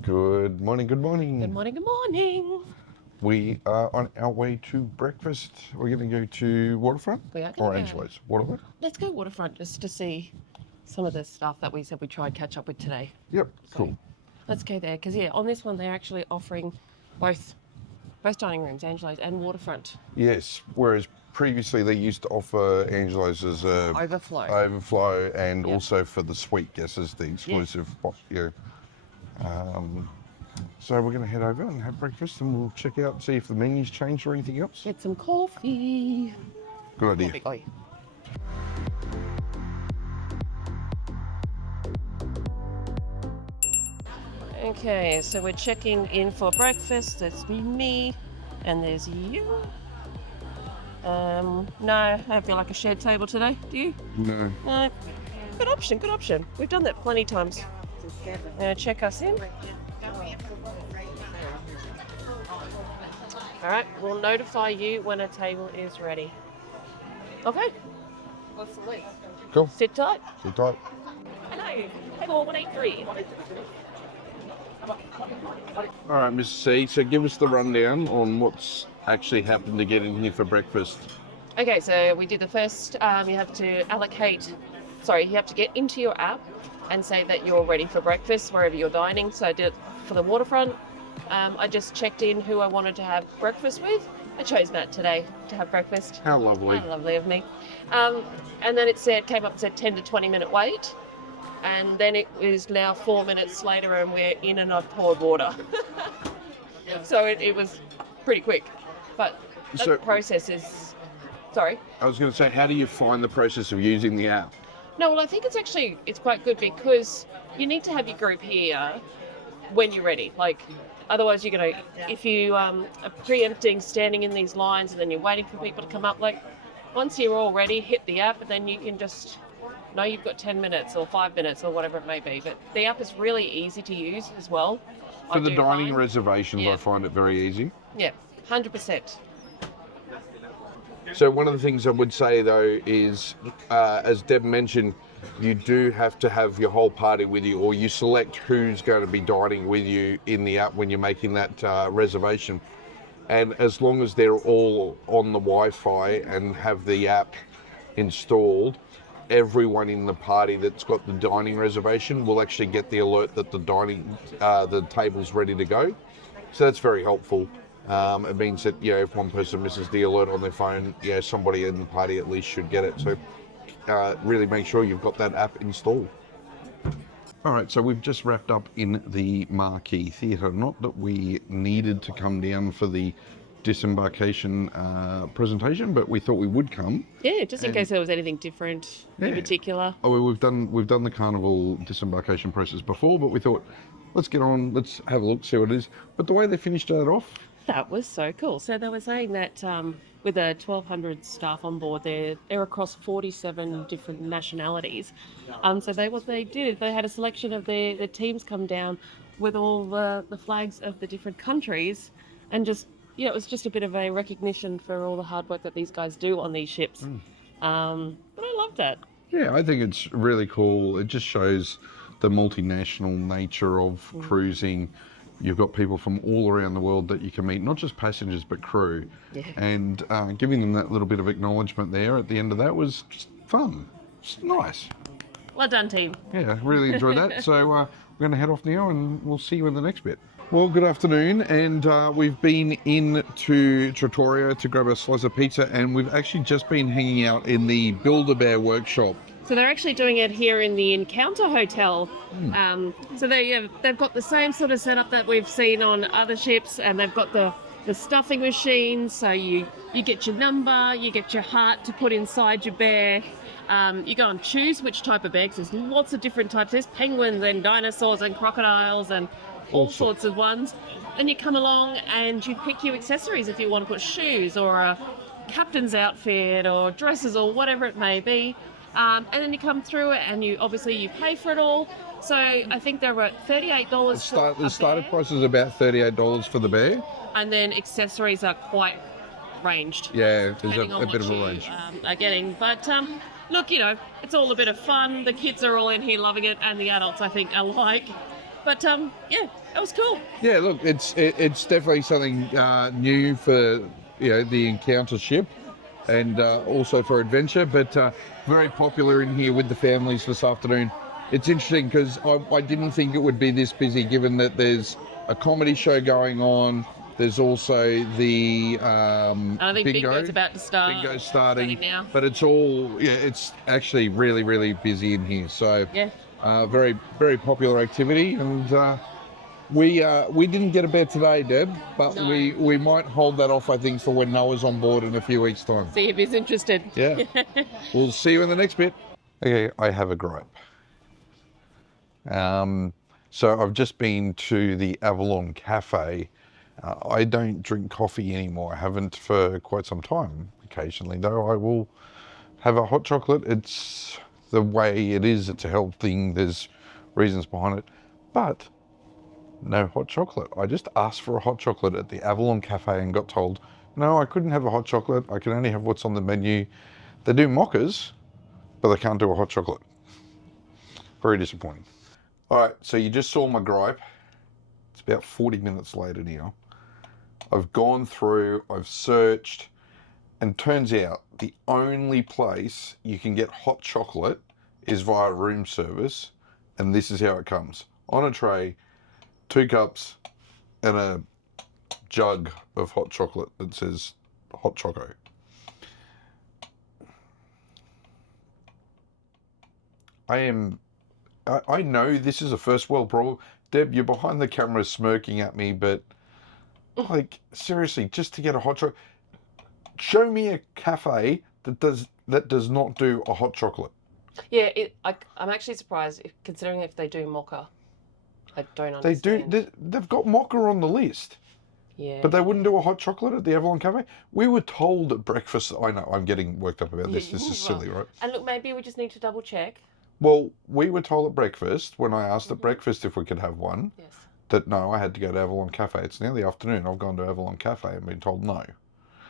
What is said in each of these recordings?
Good morning, good morning. Good morning, good morning. We are on our way to breakfast. We're going to go to Waterfront We are or going to Angelo's? Waterfront? Let's go Waterfront just to see some of the stuff that we said we tried catch up with today. Yep, So, cool. Let's go there because on this one they're actually offering both dining rooms, Angelo's and Waterfront. Yes, whereas previously they used to offer Angelo's as a overflow and also for the suite guests as the exclusive box. Yeah. So we're going to head over and have breakfast and we'll check out and see if the menu's changed or anything else. Get some coffee. Good idea. Coffee. Okay, so we're checking in for breakfast. There's me and there's you. No, I don't feel like a shared table today. Do you? No. No. Good option, good option. We've done that plenty of times. Check us in. All right, we'll notify you when a table is ready. Okay. What's the list? Cool. Sit tight. Sit tight. Hello, table 183. All right, Mr. C, so give us the rundown on what's actually happened to get in here for breakfast. Okay, so we did the first, you have to get into your app and say that you're ready for breakfast wherever you're dining. So I did it for the Waterfront. I just checked in who I wanted to have breakfast with. I chose Matt today to have breakfast. How lovely. How lovely of me. And then came up and said 10 to 20 minute wait. And then it is now 4 minutes later and we're in and I've poured water. So it was pretty quick. But the process is... Sorry? I was going to say, how do you find the process of using the app? No, well, I think it's quite good because you need to have your group here when you're ready. Like, otherwise you're going to... If you are preempting standing in these lines and then you're waiting for people to come up, like, once you're all ready, hit the app and then you can just... know you've got 10 minutes or 5 minutes or whatever it may be. But the app is really easy to use as well. For the dining reservations, I find it very easy. Yeah, 100%. So one of the things I would say, though, is, as Deb mentioned, you do have to have your whole party with you, or you select who's going to be dining with you in the app when you're making that reservation. And as long as they're all on the Wi-Fi and have the app installed, everyone in the party that's got the dining reservation will actually get the alert that the table's ready to go. So that's very helpful. It means that, if one person misses the alert on their phone, somebody in the party at least should get it. So really make sure you've got that app installed. All right, so we've just wrapped up in the Marquee Theatre. Not that we needed to come down for the disembarkation presentation, but we thought we would come. Yeah, just in case there was anything different in particular. Oh, we've done the Carnival disembarkation process before, but we thought, let's get on, let's have a look, see what it is. But the way they finished that off, that was so cool. So they were saying that with the 1,200 staff on board, they're across 47 different nationalities. So what they did, they had a selection of the teams come down with all the flags of the different countries, and just it was just a bit of a recognition for all the hard work that these guys do on these ships. But I loved that. Yeah, I think it's really cool. It just shows the multinational nature of cruising. You've got people from all around the world that you can meet, not just passengers, but crew. Yeah. And giving them that little bit of acknowledgement there at the end of that was just fun. It's nice. Well done, team. Yeah, really enjoyed that. So we're going to head off now and we'll see you in the next bit. Well, good afternoon, and we've been in to Trattoria to grab a slice of pizza, and we've actually just been hanging out in the Build-A-Bear workshop. So they're actually doing it here in the Encounter Hotel. So they've got the same sort of setup that we've seen on other ships, and they've got the stuffing machine. So you get your number, you get your heart to put inside your bear. You go and choose which type of bear, 'cause there's lots of different types. There's penguins and dinosaurs and crocodiles and all sorts of ones. And you come along and you pick your accessories if you want to put shoes or a captain's outfit or dresses or whatever it may be. And then you come through it and you pay for it all. So I think they're at $38 for the starter price is about $38 for the bear. And then accessories are quite ranged. Yeah, there's a bit of a range. Are getting. But look, it's all a bit of fun. The kids are all in here loving it, and the adults, I think, are like, But yeah, it was cool. Yeah, look, it's definitely something new for the Encounter ship, and also for adventure. But very popular in here with the families this afternoon. It's interesting because I didn't think it would be this busy, given that there's a comedy show going on. There's also the I think bingo's about to start. Bingo's starting now. but it's actually really, really busy in here. So yeah, very, very popular activity, and we didn't get a bed today, Deb, but No. we might hold that off, I think, for when Noah's on board in a few weeks' time. See if he's interested. Yeah. We'll see you in the next bit. Okay, I have a gripe. So I've just been to the Avalon Cafe. I don't drink coffee anymore. I haven't for quite some time. Occasionally, though, I will have a hot chocolate. It's the way it is. It's a health thing. There's reasons behind it. But no hot chocolate. I just asked for a hot chocolate at the Avalon Cafe and got told, no, I couldn't have a hot chocolate. I can only have what's on the menu. They do mochas, but they can't do a hot chocolate. Very disappointing. All right, so you just saw my gripe. It's about 40 minutes later now. I've gone through, I've searched, and turns out the only place you can get hot chocolate is via room service, and this is how it comes. On a tray, 2 cups, and a jug of hot chocolate that says hot choco. I know this is a first world problem. Deb, you're behind the camera smirking at me, but like, seriously, just to get a hot chocolate, show me a cafe that does not do a hot chocolate. Yeah, I'm actually surprised, considering if they do mocha. I don't understand. They've got mocha on the list. Yeah. But they wouldn't do a hot chocolate at the Avalon Cafe? We were told at breakfast, I know, I'm getting worked up about this. This is silly, right? And look, maybe we just need to double check. Well, we were told at breakfast, when I asked at breakfast if we could have one, Yes. that no, I had to go to Avalon Cafe. It's now the afternoon. I've gone to Avalon Cafe and been told no.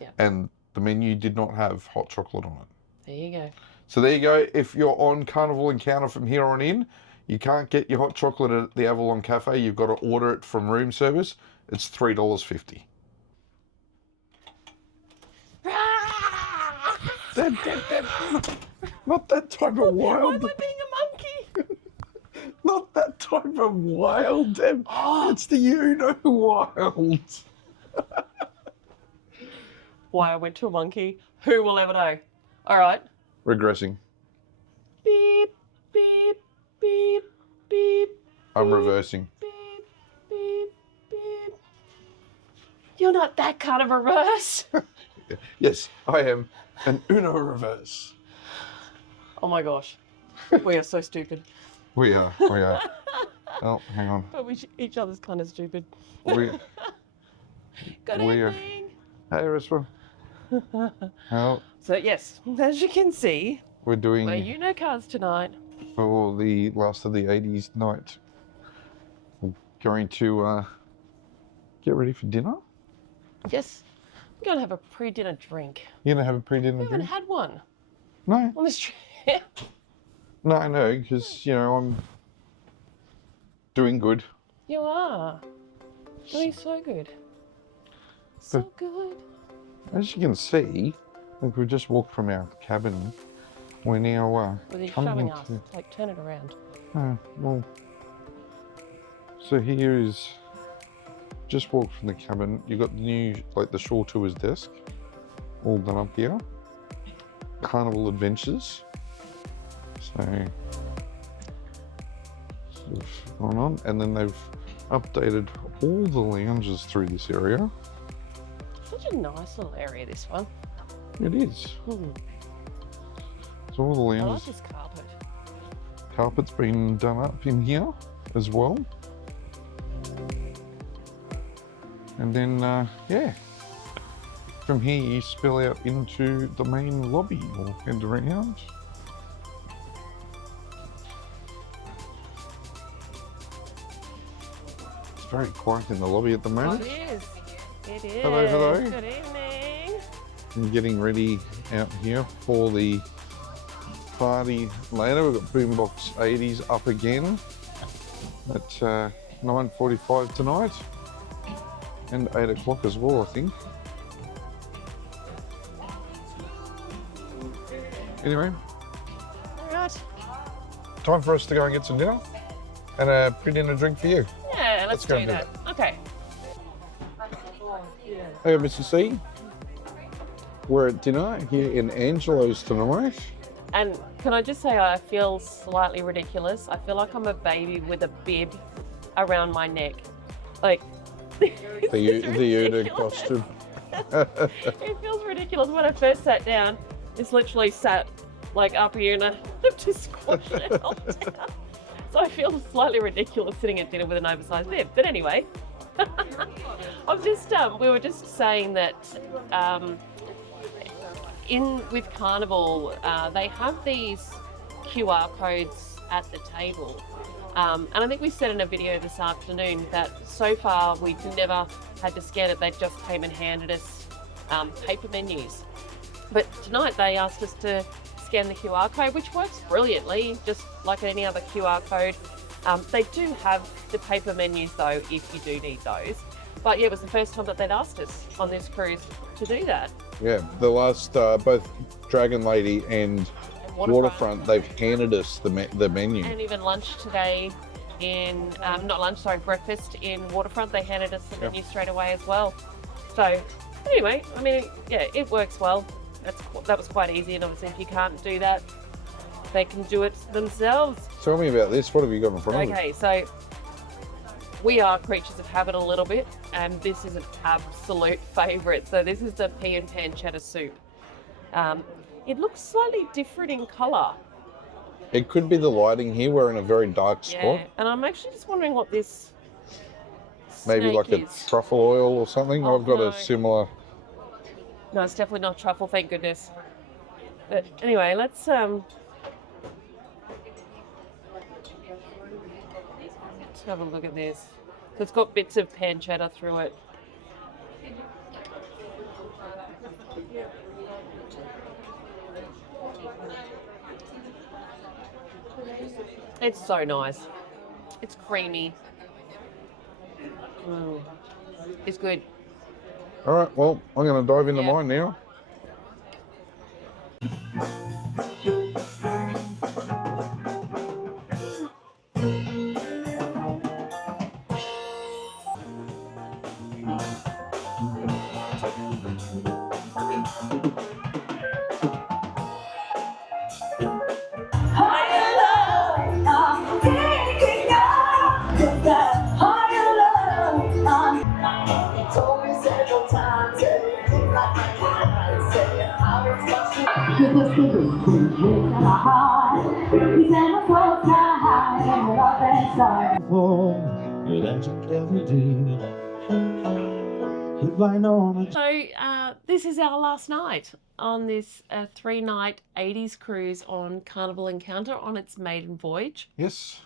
Yeah. And the menu did not have hot chocolate on it. There you go. So there you go. If you're on Carnival Encounter from here on in, you can't get your hot chocolate at the Avalon Cafe. You've got to order it from room service. It's $3.50. Not that type of wild. Why am I being a monkey? Not that type of wild, Deb. Oh. It's the wild. Why I went to a monkey? Who will ever know? All right. Regressing. Beep, beep, beep, beep. I'm reversing. Beep, beep, beep. You're not that kind of reverse. Yes, I am an Uno reverse. Oh my gosh. We are so stupid. We are. Oh, hang on. But each other's kind of stupid. Good evening. Hey, Rispa. How? So yes, as you can see, We're doing cars tonight. for the last of the 80s night. We're going to get ready for dinner. Yes. I'm going to have a pre-dinner drink. You're going to have a pre-dinner I haven't drink? had one No. on this trip. No, I know, because, I'm doing good. You are. Doing so good. So good. As you can see, like we've just walked from our cabin. We're now Well, they're coming showing us. into... Like, turn it around. Oh, well. So here is... Just walked from the cabin. You've got the new, like the Shore Tours desk. All done up here. Carnival Adventures. So... sort of going on. And then they've updated all the lounges through this area. Such a nice little area, this one. It is. So all the I like lounges. this carpet. Carpet's been done up in here as well. And then, yeah. From here you spill out into the main lobby or head around. It's very quiet in the lobby at the moment. Oh, it is. It is. Hello. Good evening. I'm getting ready out here for the party later. We've got Boombox 80s up again. at 9:45 tonight and 8 o'clock as well, I think. Anyway, All right. time for us to go and get some dinner and a pre-dinner drink for you. Yeah, let's go do and do that. Okay. Hey, Mr. C. We're at dinner here in Angelo's tonight. And can I just say I feel slightly ridiculous. I feel like I'm a baby with a bib around my neck. Like, The Yoda costume. it feels ridiculous. When I first sat down, it's literally sat like up here and I have to squash it all down. So I feel slightly ridiculous sitting at dinner with an oversized bib. But anyway, we were just saying that with Carnival, they have these QR codes at the table. And I think we said in a video this afternoon that so far we've never had to scan it. They just came and handed us paper menus. But tonight they asked us to scan the QR code, which works brilliantly, just like any other QR code. They do have the paper menus though, if you do need those. But yeah, it was the first time that they'd asked us on this cruise to do that. Yeah, the last, both Dragon Lady and Waterfront, they've handed us the menu. And even lunch today breakfast in Waterfront, they handed us the menu straight away as well. So anyway, I mean, yeah, it works well. That was quite easy, and obviously if you can't do that, they can do it themselves. Tell me about this. What have you got in front of you? Okay, so we are creatures of habit a little bit, and this is an absolute favourite. So this is the pea and pancetta soup. It looks slightly different in colour. It could be the lighting here. We're in a very dark spot. Yeah, and I'm actually just wondering what this maybe like is. a truffle oil or something. Oh, I've got no. a similar. No, it's definitely not truffle, thank goodness. But anyway, let's have a look at this. So it's got bits of pancetta through it. It's so nice. It's creamy. It's good. All right, well, I'm going to dive into Yeah. mine now. So this is our last night on this 3-night 80s cruise on Carnival Encounter on its maiden voyage. Yes.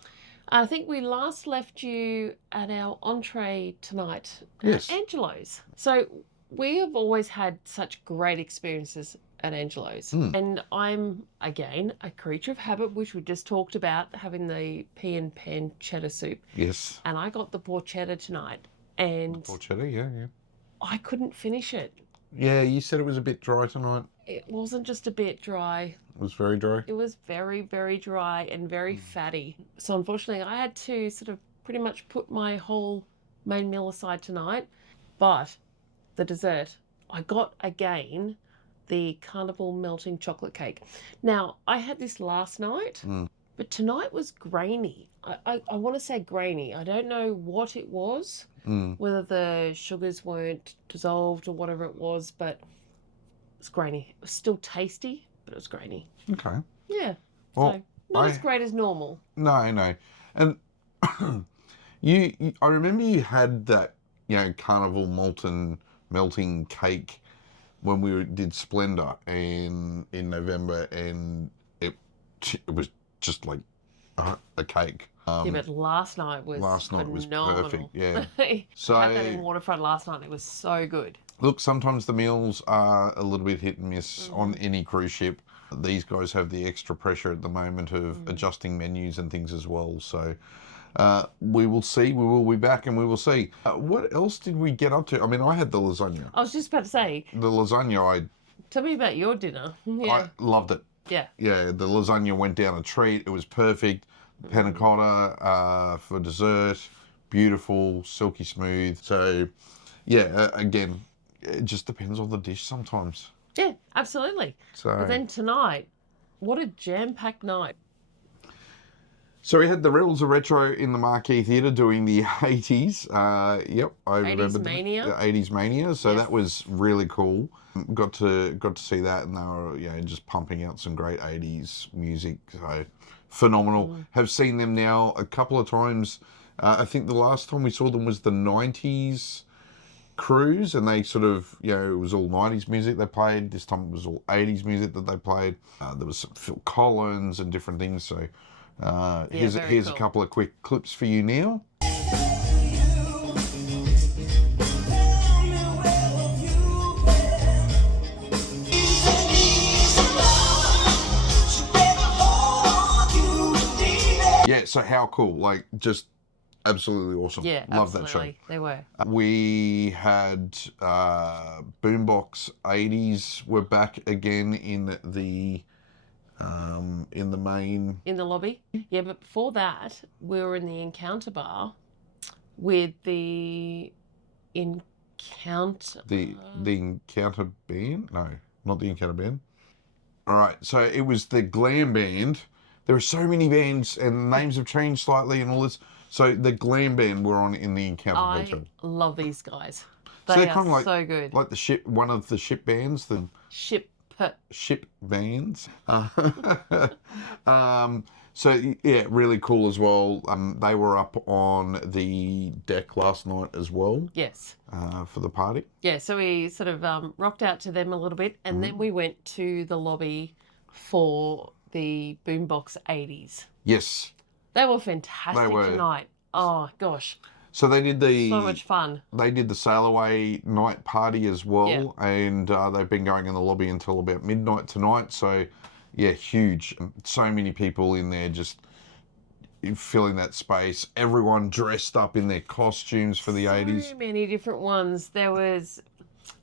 I think we last left you at our entree tonight Yes. at Angelo's. So we have always had such great experiences at Angelo's. And I'm, again, a creature of habit, which we just talked about, having the pea and pancetta soup. Yes. And I got the porchetta tonight. And Porchetta, yeah. I couldn't finish it. Yeah, you said it was a bit dry tonight. It wasn't just a bit dry. It was very dry. It was very, very dry and very fatty. So unfortunately, I had to sort of pretty much put my whole main meal aside tonight. But the dessert, I got again the Carnival melting chocolate cake. Now, I had this last night, but tonight was grainy. I want to say grainy. I don't know what it was, whether the sugars weren't dissolved or whatever it was, but it's grainy. It was still tasty, but it was grainy. Okay. Yeah. Well, so not as great as normal. No. And I remember you had that, Carnival melting cake when we did Splendor in November, and it was just like a cake. Yeah, but last night was phenomenal. Perfect. Yeah. So I had that in Waterfront last night. It was so good. Look, sometimes the meals are a little bit hit and miss on any cruise ship. These guys have the extra pressure at the moment of adjusting menus and things as well. So we will see. We will be back and we will see. What else did we get up to? I mean, I had the lasagna. I was just about to say. The lasagna, Tell me about your dinner. Yeah. I loved it. Yeah. Yeah, the lasagna went down a treat. It was perfect. Panna cotta for dessert. Beautiful, silky smooth. So, yeah, again, it just depends on the dish sometimes. Yeah, absolutely. So But then tonight, what a jam-packed night. So we had the Rebels of Retro in the Marquee Theatre doing the 80s. Yep, I 80s remember Mania. the 80s Mania. So Yes. that was really cool. Got to see that, and they were just pumping out some great 80s music. So phenomenal. Have seen them now a couple of times. I think the last time we saw them was the 90s cruise, and they sort of, it was all 90s music they played. This time it was all 80s music that they played. There was some Phil Collins and different things. So here's cool. a couple of quick clips for you now. Yeah, so how cool. Like, just absolutely awesome. Yeah, Love absolutely. that show. They were. We had Boombox 80s were back again in the main. In the lobby. Yeah, but before that, we were in the Encounter bar with the Encounter. The Encounter band? No, not the Encounter band. All right, so it was the Glam band. There are so many bands, and names have changed slightly and all this. So the Glam band were on in the Encounter Hotel. I love these guys. So They they're kind of are like, so good. like the ship, one of the ship bands, the Ship. ship bands. So yeah, really cool as well. They were up on the deck last night as well. Yes. For the party. Yeah, so we sort of rocked out to them a little bit, and then we went to the lobby for the Boombox 80s. Yes. They were fantastic They were. tonight. Oh, gosh. So they did So much fun. They did the Sail Away night party as well, and they've been going in the lobby until about midnight tonight. So, yeah, huge. So many people in there just filling that space. Everyone dressed up in their costumes for the 80s. So many different ones. There was,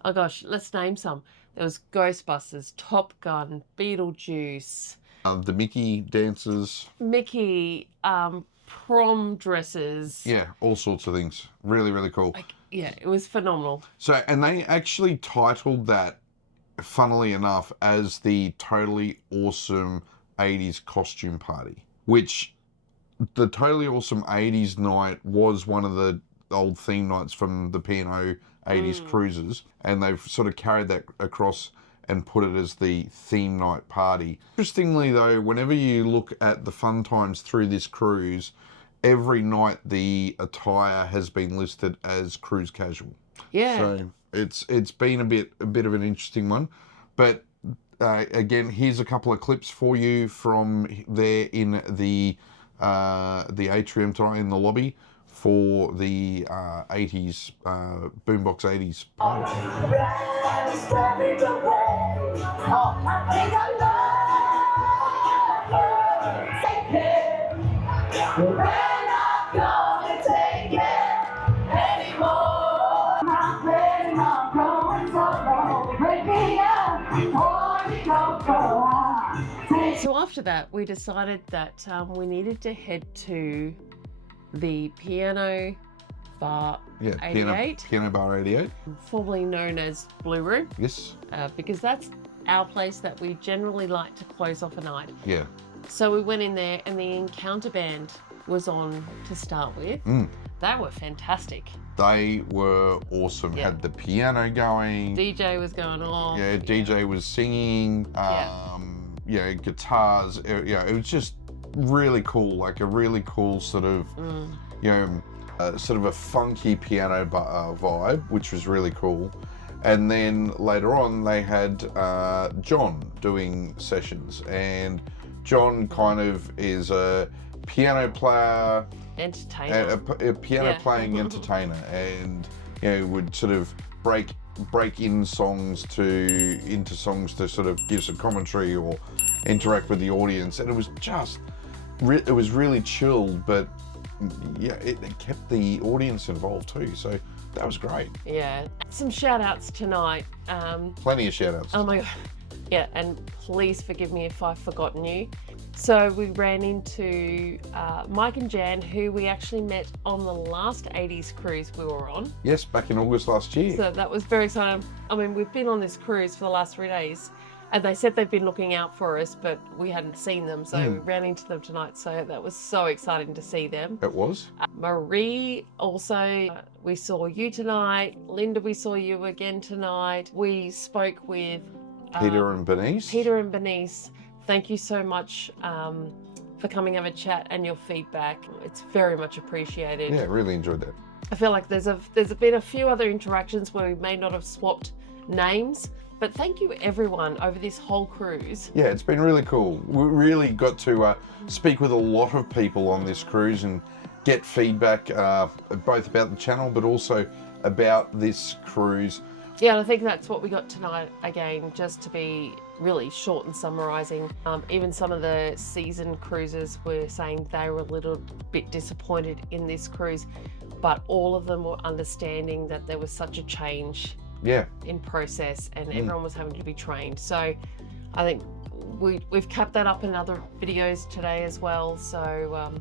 oh gosh, let's name some. There was Ghostbusters, Top Gun, Beetlejuice, The Mickey dancers. Mickey, prom dresses. Yeah, all sorts of things. Really, really cool. Yeah, it was phenomenal. So, and they actually titled that, funnily enough, as the Totally Awesome 80s Costume Party, which the Totally Awesome 80s night was one of the old theme nights from the P&O 80s cruises, and they've sort of carried that across and put it as the theme night party. Interestingly though, whenever you look at the fun times through this cruise, every night the attire has been listed as cruise casual. Yeah. So it's been a bit of an interesting one. But again, here's a couple of clips for you from there in the atrium tonight in the lobby for the 80s, Boombox 80s. So after that, we decided that we needed to head to the Piano Bar 88, Piano Bar 88. formerly known as Blue Room, Yes. because that's our place that we generally like to close off a night. Yeah. So we went in there, and the Encounter band was on to start with. They were fantastic. They were awesome. Yeah. Had the piano going. DJ was going off. Yeah, DJ was singing. Guitars. It was just really cool. Like a really cool sort of, sort of a funky piano vibe, which was really cool. And then later on, they had John doing sessions, and John kind of is a piano player, Entertainer. a piano playing entertainer, and would sort of break in songs into songs to sort of give some commentary or interact with the audience, and it was just it was really chilled, but yeah, it kept the audience involved too. So that was great. Yeah. Some shout outs tonight. Plenty of shout outs. Oh my God. Yeah, and please forgive me if I've forgotten you. So we ran into Mike and Jan, who we actually met on the last 80s cruise we were on. Yes, back in August last year. So that was very exciting. I mean, we've been on this cruise for the last 3 days, and they said they've been looking out for us, but we hadn't seen them. So we ran into them tonight. So that was so exciting to see them. It was. Marie, also, we saw you tonight. Linda, we saw you again tonight. We spoke with Peter and Bernice. Peter and Bernice, thank you so much for coming have a chat and your feedback. It's very much appreciated. Yeah, really enjoyed that. I feel like there's been a few other interactions where we may not have swapped names, but thank you everyone over this whole cruise. Yeah, it's been really cool. We really got to speak with a lot of people on this cruise and get feedback both about the channel but also about this cruise. Yeah, and I think that's what we got tonight, again, just to be really short and summarising. Even some of the seasoned cruisers were saying they were a little bit disappointed in this cruise, but all of them were understanding that there was such a change in process and everyone was having to be trained. So I think we've capped that up in other videos today as well. So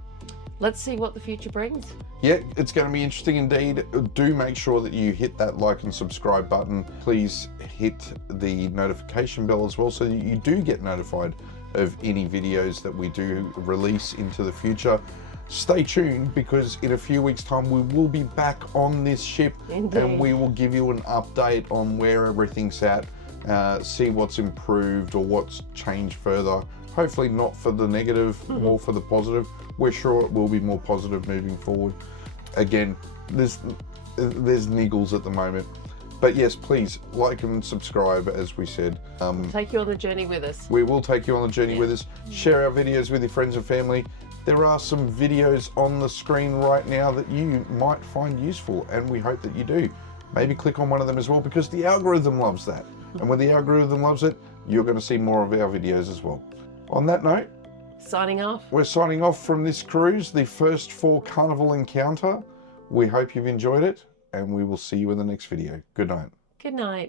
let's see what the future brings. Yeah, it's going to be interesting indeed. Do make sure that you hit that like and subscribe button. Please hit the notification bell as well so that you do get notified of any videos that we do release into the future. Stay tuned because in a few weeks' time we will be back on this ship. Indeed. And we will give you an update on where everything's at, see what's improved or what's changed further. Hopefully not for the negative, more for the positive. We're sure it will be more positive moving forward. Again, there's niggles at the moment. But yes, please like and subscribe, as we said. Take you on the journey with us. We will take you on the journey with us. Share our videos with your friends and family. There are some videos on the screen right now that you might find useful, and we hope that you do. Maybe click on one of them as well because the algorithm loves that. And when the algorithm loves it, you're going to see more of our videos as well. On that note, Signing off. we're signing off from this cruise, the first for Carnival Encounter. We hope you've enjoyed it, and we will see you in the next video. Good night. Good night.